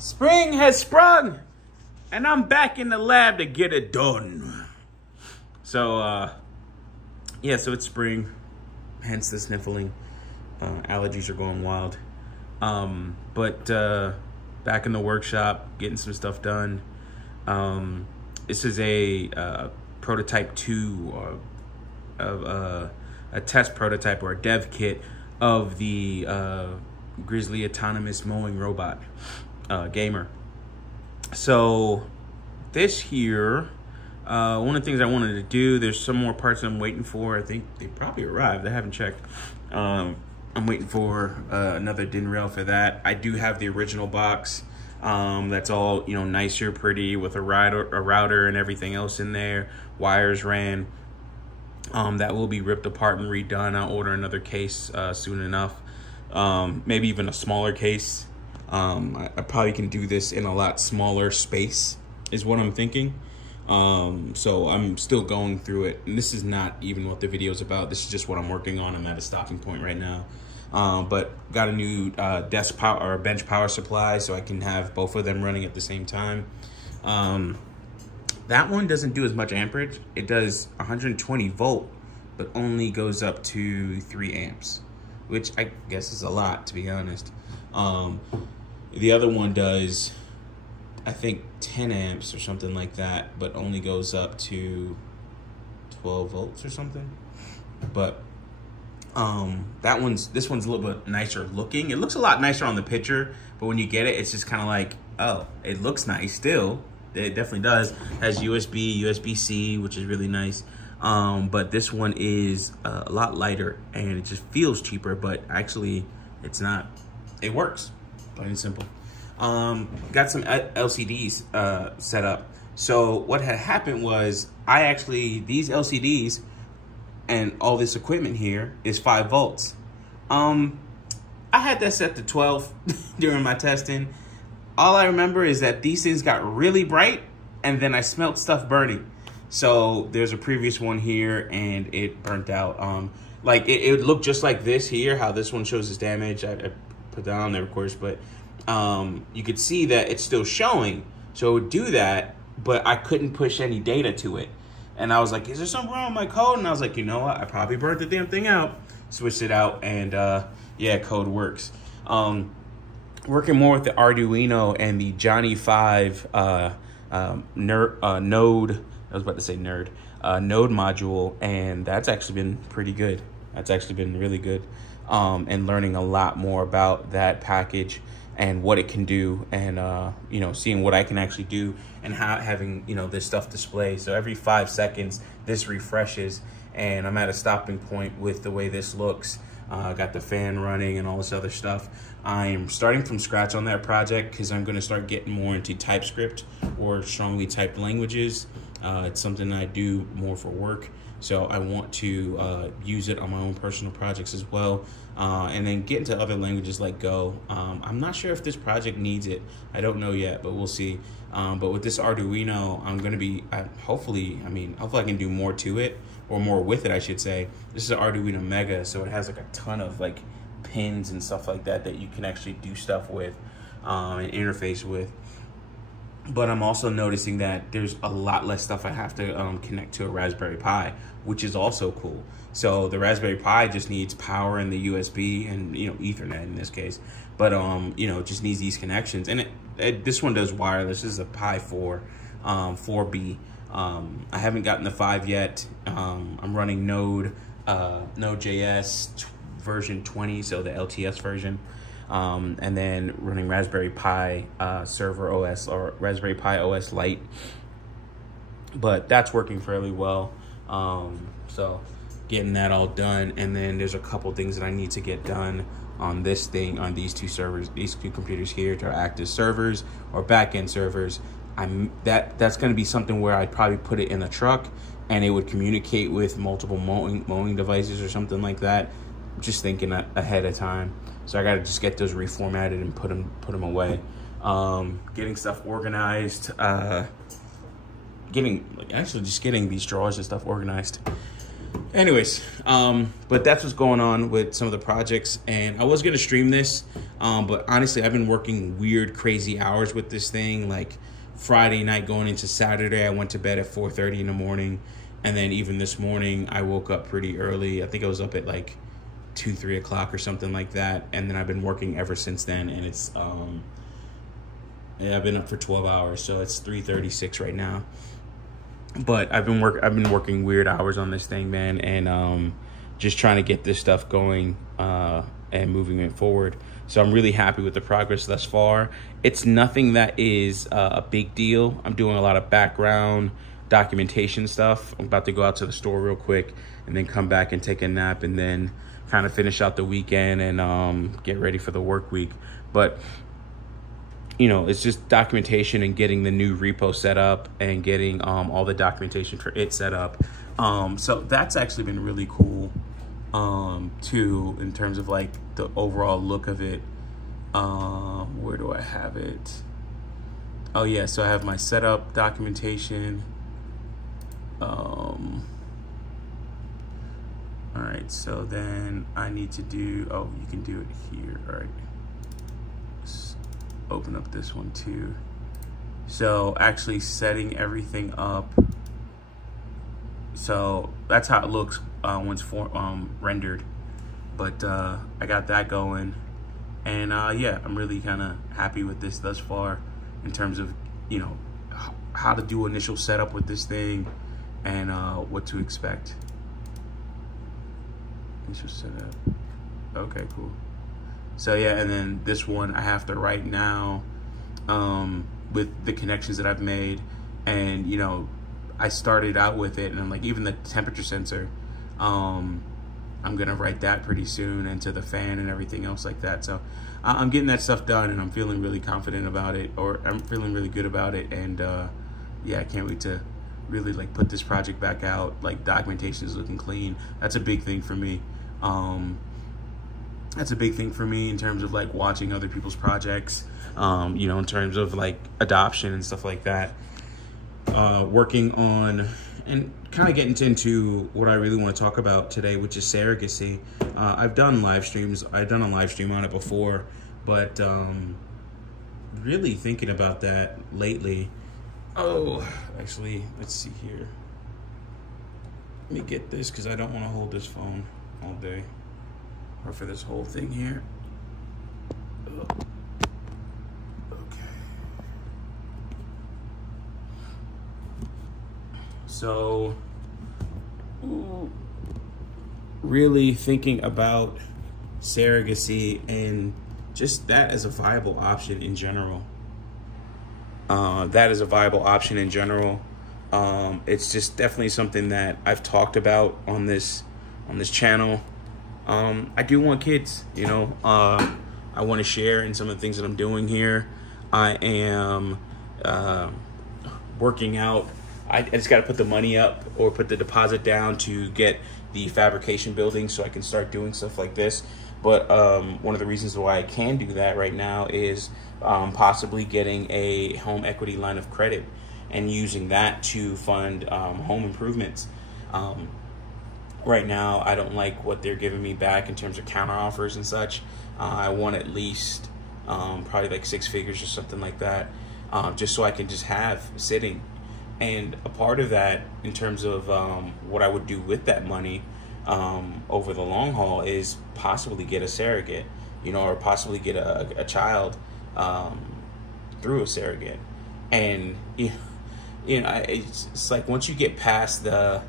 Spring has sprung, and I'm back in the lab to get it done. So, yeah, so it's spring, hence the sniffling. Allergies are going wild. But back in the workshop, getting some stuff done. This is a prototype 2 of a test prototype or a dev kit of the Grizzly autonomous mowing robot gamer. So this here, one of the things I wanted to do, there's some more parts I'm waiting for. I think they probably arrived. I haven't checked. I'm waiting for another DIN rail for that. I do have the original box. That's all, you know, nicer, pretty, with a router and everything else in there. Wires ran. That will be ripped apart and redone. I'll order another case soon enough. Maybe even a smaller case. I probably can do this in a lot smaller space is what I'm thinking. So I'm still going through it. And this is not even what the video is about. This is just what I'm working on. I'm at a stopping point right now. But got a new desk power or bench power supply, so I can have both of them running at the same time. That one doesn't do as much amperage. It does 120 volt, but only goes up to 3 amps, which I guess is a lot, to be honest. The other one does, I think, 10 amps or something like that, but only goes up to 12 volts or something. But this one's a little bit nicer looking. It looks a lot nicer on the picture, but when you get it, it's just kind of like, oh, it looks nice still. It definitely does. It has USB, USB-C, which is really nice. But this one is a lot lighter and it just feels cheaper, but actually it's not. It works, plain and simple. Got some LCDs set up. So what had happened was these LCDs and all this equipment here is 5 volts. I had that set to 12 during my testing. All I remember is that these things got really bright and then I smelled stuff burning. So there's a previous one here and it burnt out. Like it looked just like this here, how this one shows its damage. I put that on there, of course, but you could see that it's still showing. So it would do that, but I couldn't push any data to it. And I was like, is there something wrong with my code? And I was like, you know what? I probably burnt the damn thing out. Switched it out and yeah, code works. Working more with the Arduino and the Johnny 5 node, I was about to say node module, and that's actually been pretty good. That's actually been really good. And learning a lot more about that package and what it can do, and you know, seeing what I can actually do, and having, you know, this stuff display. So every 5 seconds this refreshes, and I'm at a stopping point with the way this looks. Got the fan running and all this other stuff. I'm starting from scratch on that project because I'm going to start getting more into TypeScript or strongly typed languages. It's something I do more for work, so I want to use it on my own personal projects as well, and then get into other languages like Go. I'm not sure if this project needs it. I don't know yet, but we'll see. But with this Arduino, I'm going to be, hopefully I can do more to it, or more with it, I should say. This is an Arduino Mega, so it has like a ton of like pins and stuff like that that you can actually do stuff with and interface with. But I'm also noticing that there's a lot less stuff I have to connect to a Raspberry Pi, which is also cool. So the Raspberry Pi just needs power and the USB and, you know, Ethernet in this case. But, you know, it just needs these connections. And this one does wireless. This is a Pi 4, 4B. I haven't gotten the 5 yet. I'm running Node.js version 20, so the LTS version. And then running Raspberry Pi server OS or Raspberry Pi OS Lite. But that's working fairly well. So getting that all done. And then there's a couple things that I need to get done on this thing, on these two servers, these two computers here, to act as servers or back-end servers. That's going to be something where I'd probably put it in a truck and it would communicate with multiple mowing devices or something like that. Just thinking ahead of time. So I got to just get those reformatted and put them away. Getting stuff organized. Getting these drawers and stuff organized. Anyways, but that's what's going on with some of the projects, and I was gonna stream this, but honestly, I've been working weird, crazy hours with this thing. Like Friday night going into Saturday, I went to bed at 4:30 in the morning, and then even this morning, I woke up pretty early. I think I was up at like 2-3 o'clock or something like that, and then I've been working ever since then, and it's yeah, I've been up for 12 hours, so it's 3:36 right now. But I've been working weird hours on this thing, man, and just trying to get this stuff going and moving it forward. So I'm really happy with the progress thus far. It's nothing that is a big deal. I'm doing a lot of background documentation stuff. I'm about to go out to the store real quick and then come back and take a nap and then kind of finish out the weekend and get ready for the work week. But you know, it's just documentation and getting the new repo set up and getting all the documentation for it set up. So that's actually been really cool too, in terms of like the overall look of it. Where do I have it? Oh yeah, so I have my setup documentation. All right, so then I need to do, oh, you can do it here, all right. Open up this one too. So actually setting everything up. So that's how it looks once rendered. But I got that going, and yeah, I'm really kind of happy with this thus far in terms of, you know, how to do initial setup with this thing and what to expect. Initial setup. Okay, cool. So yeah, and then this one I have to write now with the connections that I've made. And, you know, I started out with it, and I'm like, even the temperature sensor, I'm gonna write that pretty soon, into the fan and everything else like that. So I'm getting that stuff done, and I'm feeling really confident about it, or I'm feeling really good about it. And yeah, I can't wait to really like put this project back out. Like, documentation is looking clean. That's a big thing for me. That's a big thing for me in terms of like watching other people's projects, you know, in terms of like adoption and stuff like that. Working on and kind of getting into what I really want to talk about today, which is surrogacy. I've done live streams. I've done a live stream on it before, but really thinking about that lately. Oh, actually, let's see here. Let me get this because I don't want to hold this phone all day. Or for this whole thing here. Okay. So, really thinking about surrogacy and just that as a viable option in general. That is a viable option in general. It's just definitely something that I've talked about on this channel. I do want kids, you know. I want to share in some of the things that I'm doing here. I am working out. I just got to put the money up or put the deposit down to get the fabrication building so I can start doing stuff like this. But one of the reasons why I can do that right now is possibly getting a home equity line of credit and using that to fund home improvements. Right now, I don't like what they're giving me back in terms of counter offers and such. I want at least probably like 6 figures or something like that, just so I can just have sitting. And a part of that, in terms of what I would do with that money over the long haul, is possibly get a surrogate, you know, or possibly get a child through a surrogate. And you know, it's like once you get past the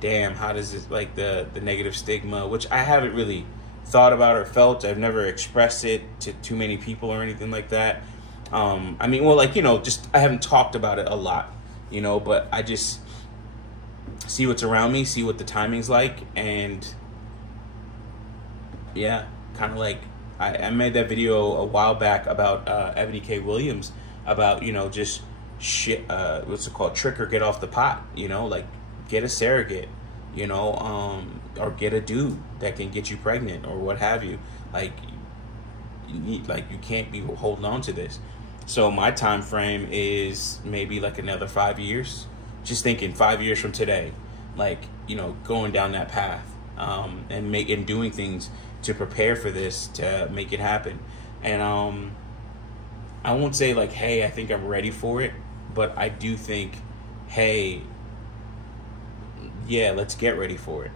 damn, how does it, like the negative stigma, which I haven't really thought about or felt. I've never expressed it to too many people or anything like that. I mean, well, like, you know, just I haven't talked about it a lot, you know, but I just see what's around me, see what the timing's like, and yeah, kind of like I made that video a while back about Ebony K. Williams, about, you know, just shit, what's it called, trick or get off the pot, you know, like get a surrogate, you know, or get a dude that can get you pregnant or what have you. Like, you can't be holding on to this. So my time frame is maybe like another 5 years. Just thinking 5 years from today, like, going down that path, and doing things to prepare for this, to make it happen. And I won't say like, hey, I think I'm ready for it, but I do think, hey, yeah, let's get ready for it.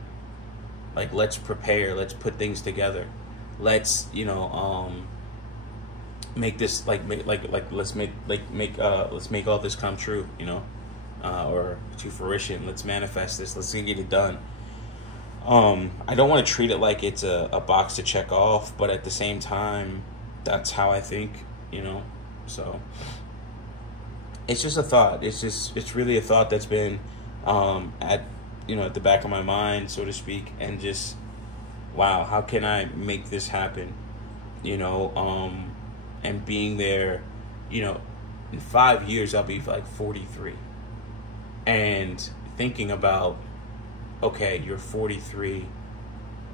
Like, let's prepare, let's put things together. Let's, make this let's make all this come true, or to fruition. Let's manifest this. Let's get it done. I don't want to treat it like it's a box to check off, but at the same time, that's how I think, so it's just a thought. It's really a thought that's been, at the back of my mind, so to speak, and just, wow, how can I make this happen? And being there, in 5 years, I'll be like 43. And thinking about, okay, you're 43,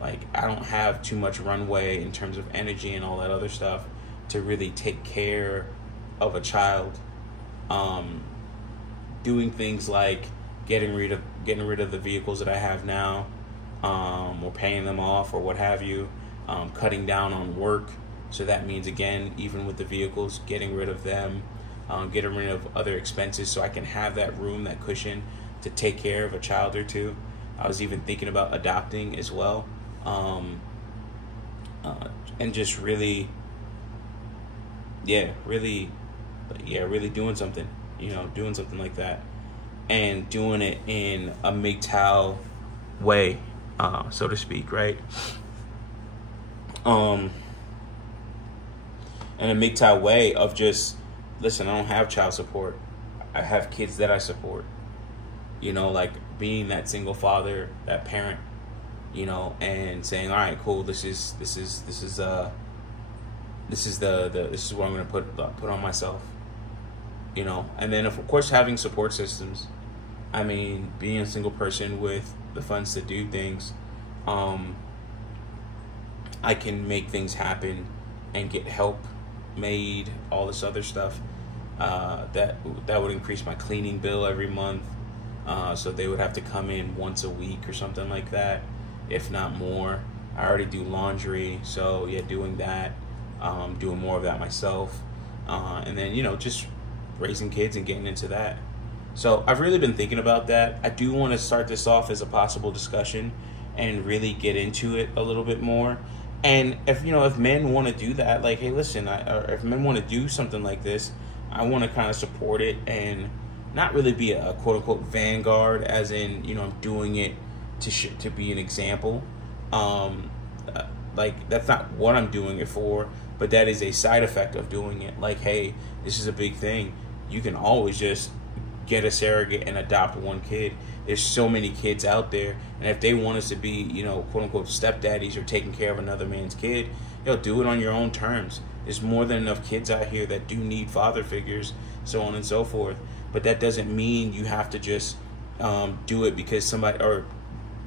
like, I don't have too much runway in terms of energy and all that other stuff to really take care of a child. Doing things like getting rid of the vehicles that I have now, or paying them off, or what have you, cutting down on work. So that means, again, even with the vehicles, getting rid of them, getting rid of other expenses so I can have that room, that cushion to take care of a child or two. I was even thinking about adopting as well, and just really doing something, doing something like that, and doing it in a MGTOW way, so to speak, right? And a MGTOW way of just, listen, I don't have child support. I have kids that I support. Like being that single father, that parent, and saying, all right, cool, this is what I'm gonna put on myself. And then of course having support systems. I mean, being a single person with the funds to do things, I can make things happen and get help made, all this other stuff, that would increase my cleaning bill every month, so they would have to come in once a week or something like that, if not more. I already do laundry, so yeah, doing that, doing more of that myself, and then just raising kids and getting into that. So I've really been thinking about that. I do want to start this off as a possible discussion and really get into it a little bit more. And if men want to do that, like, hey, listen, or if men want to do something like this, I want to kind of support it and not really be a quote unquote vanguard, as in, I'm doing it to be an example. Like, that's not what I'm doing it for, but that is a side effect of doing it. Like, hey, this is a big thing. You can always just get a surrogate and adopt one kid. There's so many kids out there, and if they want us to be, quote unquote stepdaddies or taking care of another man's kid, do it on your own terms. There's more than enough kids out here that do need father figures, so on and so forth. But that doesn't mean you have to just do it because somebody, or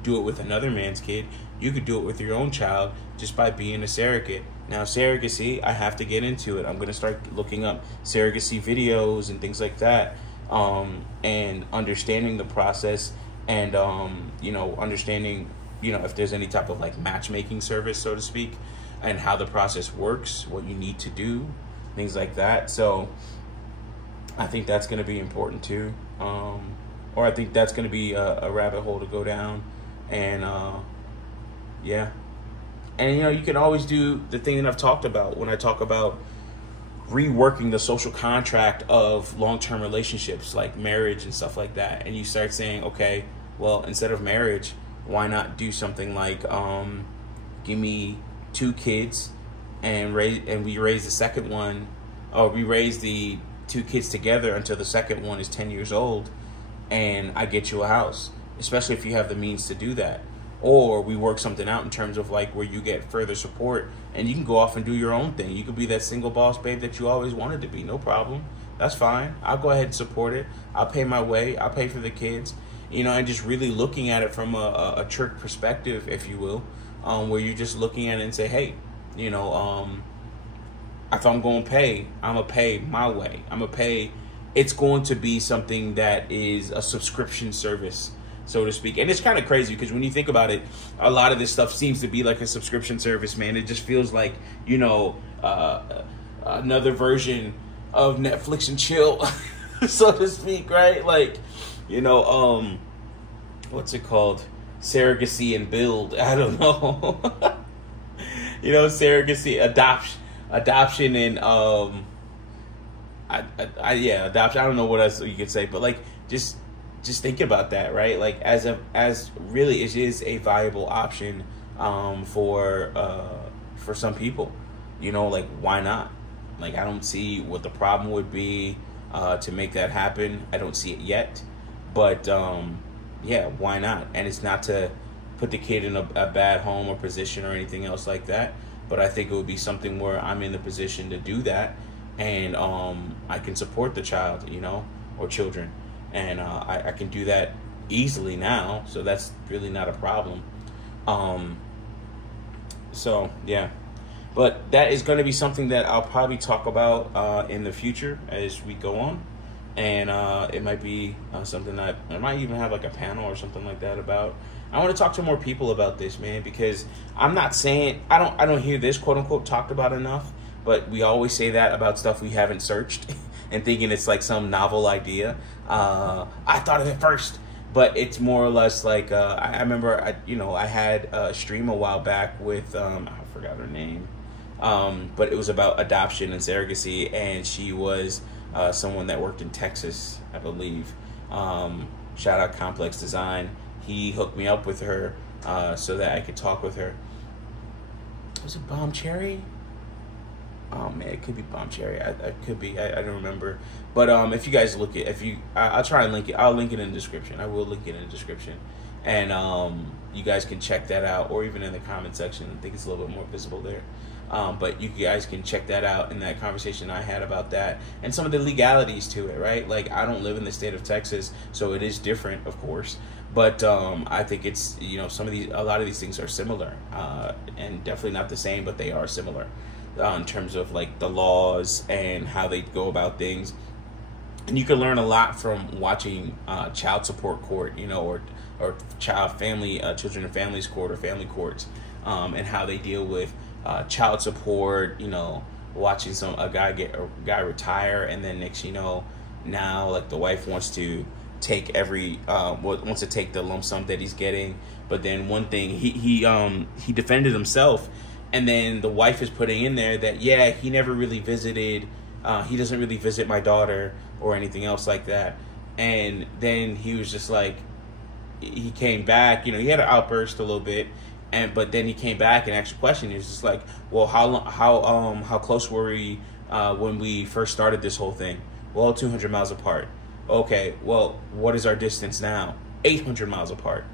do it with another man's kid. You could do it with your own child just by being a surrogate. Now, surrogacy, I have to get into it. I'm going to start looking up surrogacy videos and things like that, and understanding the process, and understanding if there's any type of like matchmaking service, so to speak, and how the process works, what you need to do, things like that. So I think that's going to be important too, or I think that's going to be a rabbit hole to go down. And yeah, and you can always do the thing that I've talked about when I talk about reworking the social contract of long-term relationships like marriage and stuff like that. And you start saying, okay, well, instead of marriage, why not do something like give me 2 kids and we raise the second one, or we raise the 2 kids together until the second one is 10 years old, and I get you a house, especially if you have the means to do that. Or we work something out in terms of like where you get further support and you can go off and do your own thing. You could be that single boss babe that you always wanted to be. No problem. That's fine. I'll go ahead and support it. I'll pay my way. I'll pay for the kids. And just really looking at it from a church perspective, if you will, where you're just looking at it and say, hey, if I'm going to pay, I'm going to pay my way. I'm going to pay. It's going to be something that is a subscription service so to speak. And it's kind of crazy because when you think about it, a lot of this stuff seems to be like a subscription service, man. It just feels like, you know, another version of Netflix and chill, so to speak, right? Like, you know, what's it called? Surrogacy and build. I don't know. You know, surrogacy, adoption, and adoption. I don't know what else you could say, but like, just think about that, right? Like, as really, it is a viable option for some people. You know, like, why not? Like, I don't see what the problem would be to make that happen. I don't see it yet, but yeah, why not? And it's not to put the kid in a bad home or position or anything else like that, but I think it would be something where I'm in the position to do that, and I can support the child, you know, or children, and I can do that easily now, so that's really not a problem. So yeah, but that is going to be something that I'll probably talk about in the future as we go on. And it might be something that I might even have like a panel or something like that about. I want to talk to more people about this, man, because I'm not saying I don't hear this quote unquote talked about enough, but we always say that about stuff we haven't searched and thinking it's like some novel idea. I thought of it first, but it's more or less like I remember I had a stream a while back with I forgot her name, but it was about adoption and surrogacy, and she was someone that worked in Texas, I believe. Shout out Complex Design. He hooked me up with her so that I could talk with her. Was it Bomb Cherry? Oh man, it could be Bomb Cherry. I could be. I don't remember. But if you guys look at, I'll try and link it. I'll link it in the description. I will link it in the description, and you guys can check that out, or even in the comment section. I think it's a little bit more visible there. But you guys can check that out in that conversation I had about that and some of the legalities to it, right? Like, I don't live in the state of Texas, so it is different, of course. But I think it's, you know, a lot of these things are similar, and definitely not the same, but they are similar in terms of like the laws and how they go about things. And you can learn a lot from watching child support court, you know, or children and families court, or family courts, and how they deal with child support. You know, watching a guy retire, and then next, you know, now like the wife wants to take wants to take the lump sum that he's getting, but then one thing he defended himself, and then the wife is putting in there that he never really visited, he doesn't really visit my daughter or anything else like that. And then he was just like, he came back, you know, he had an outburst a little bit. But then he came back and asked a question. He was just like, well, how close were we when we first started this whole thing? Well, 200 miles apart. Okay, well, what is our distance now? 800 miles apart.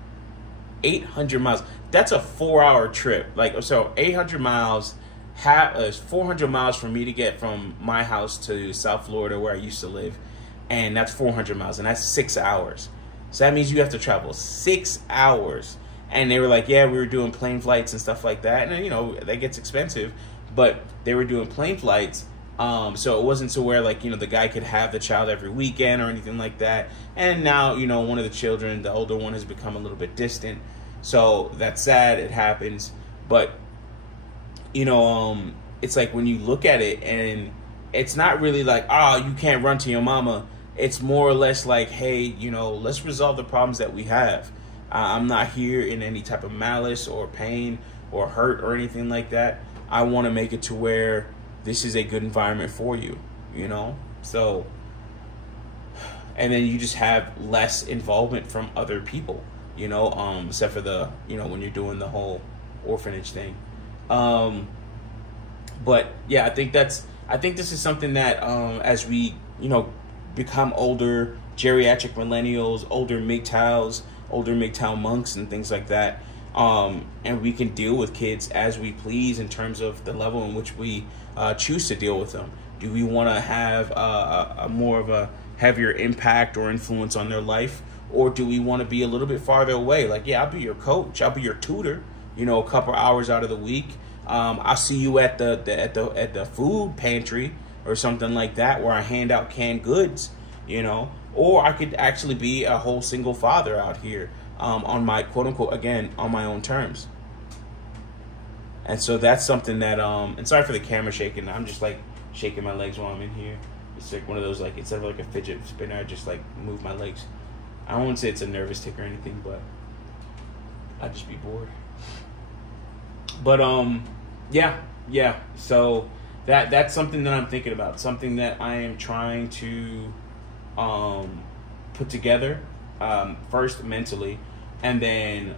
800 miles. That's a 4-hour trip. Like, so 800 miles, 400 miles for me to get from my house to South Florida, where I used to live. And that's 400 miles, and that's 6 hours. So that means you have to travel 6 hours. And they were like, yeah, we were doing plane flights and stuff like that. And, you know, that gets expensive. But they were doing plane flights. So it wasn't to where, like, you know, the guy could have the child every weekend or anything like that. And now, you know, one of the children, the older one, has become a little bit distant. So that's sad. It happens. But, you know, it's like when you look at it, and it's not really like, oh, you can't run to your mama. It's more or less like, hey, you know, let's resolve the problems that we have. I'm not here in any type of malice or pain or hurt or anything like that. I want to make it to where this is a good environment for you, you know? So, and then you just have less involvement from other people, you know, except for the, you know, when you're doing the whole orphanage thing. But yeah, I think this is something that, as we, you know, become older, geriatric millennials, older MGTOWs, older MGTOW monks and things like that, and we can deal with kids as we please in terms of the level in which we choose to deal with them. Do we want to have a more of a heavier impact or influence on their life, or do we want to be a little bit farther away? Like, yeah, I'll be your coach, I'll be your tutor, you know, a couple hours out of the week. I'll see you at the food pantry or something like that, where I hand out canned goods. you know, or I could actually be a whole single father out here on my quote unquote, again, on my own terms. And so that's something that, and sorry for the camera shaking. I'm just like shaking my legs while I'm in here. It's like one of those, like, instead of like a fidget spinner, I just like move my legs. I won't say it's a nervous tick or anything, but I'd just be bored. But yeah. So that's something that I'm thinking about. Something that I am trying to put together first mentally, and then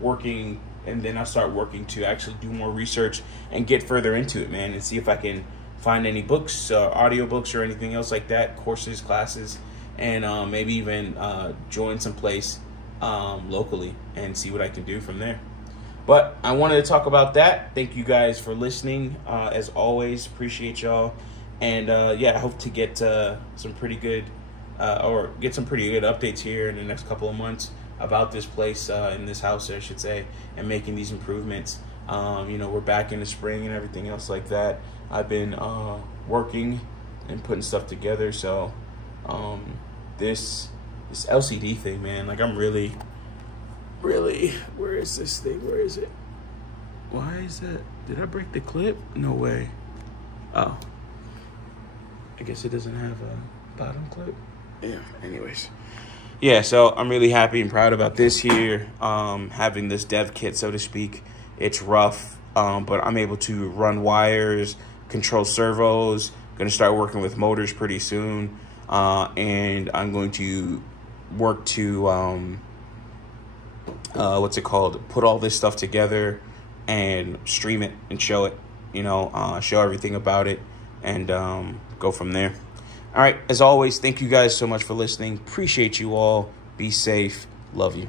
working. And then I start working to actually do more research and get further into it, man, and see if I can find any books, audio books, or anything else like that, courses, classes, and maybe even join some place locally and see what I can do from there. But I wanted to talk about that. Thank you guys for listening. As always, appreciate y'all. And yeah, I hope to get some pretty good updates here in the next couple of months about this place, in this house, I should say, and making these improvements. You know, we're back in the spring and everything else like that. I've been working and putting stuff together. So this LCD thing, man, like I'm really, where is this thing? Where is it? Why is that? Did I break the clip? No way. Oh, I guess it doesn't have a bottom clip. Yeah, anyways. Yeah, so I'm really happy and proud about this here, having this dev kit, so to speak. It's rough, but I'm able to run wires, control servos, going to start working with motors pretty soon, and I'm going to work to, put all this stuff together and stream it and show it, you know, show everything about it, and go from there. All right, as always, thank you guys so much for listening. Appreciate you all. Be safe. Love you.